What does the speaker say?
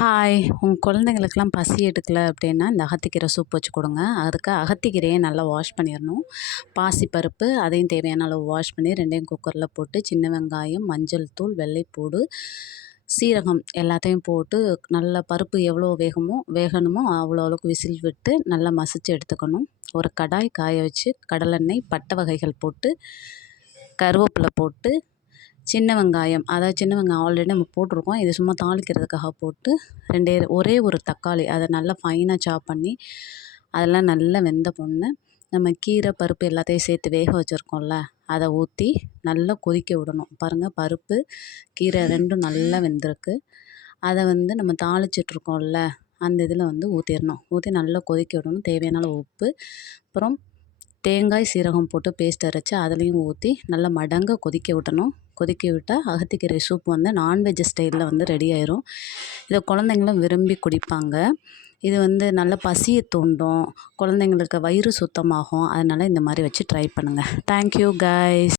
Hi! உங்க குழந்தைங்களுக்கெல்லாம் பசி எடுக்கல அப்படின்னா, இந்த அகத்திக்கீரை சூப் வச்சு கொடுங்க. அதுக்கு அகத்திக்கீரைய நல்லா வாஷ் பண்ணிறணும். பாசிப்பருப்பு அதையும் தேவையான அளவு வாஷ் பண்ணி 2யும் குக்கரில் போட்டு, சின்ன வெங்காயம், மஞ்சள் தூள், வெள்ளைப்பூடு, சீரகம் எல்லாத்தையும் போட்டு நல்லா பருப்பு எவ்வளோ வேகணுமோ அவ்வளோ அளவுக்கு விசில் விட்டு நல்லா மசிச்சு எடுத்துக்கணும். ஒரு கடாய் காய வச்சு கடலெண்ணெய், பட்டை வகைகள் போட்டு, கருவேப்பிலை போட்டு, சின்ன வெங்காயம் சின்ன வெங்காயம் ஆல்ரெடி நம்ம போட்டிருக்கோம். இது சும்மா தாளிக்கிறதுக்காக போட்டு ஒரே ஒரு தக்காளி அதை நல்லா ஃபைனாக சாப் பண்ணி அதெல்லாம் நல்லா வெந்த பொண்ணு நம்ம கீரை பருப்பு எல்லாத்தையும் சேர்த்து வேக வச்சுருக்கோம்ல அதை ஊற்றி நல்லா கொதிக்க விடணும். பாருங்கள், பருப்பு கீரை ரெண்டும் நல்லா வெந்திருக்கு. அதை நம்ம தாளிச்சிட்ருக்கோம்ல அந்த இதில் ஊற்றிடணும். ஊற்றி நல்லா கொதிக்க விடணும். தேவையான அளவு உப்பு, அப்புறம் தேங்காய் சீரகம் போட்டு பேஸ்ட் அரைச்சி அதுலேயும் ஊற்றி நல்லா மடங்க கொதிக்க விடணும். கொதிக்க விட்டால் அகத்திக்கீரை சூப் நான்வெஜ் ஸ்டைலில் ரெடி ஆயிரும். இதை குழந்தைங்களும் விரும்பி குடிப்பாங்க. இது நல்ல பசியை தூண்டும், குழந்தைங்களுக்கு வயிறு சுத்தமாகும். அதனால் இந்த மாதிரி வச்சு ட்ரை பண்ணுங்கள். Thank you guys.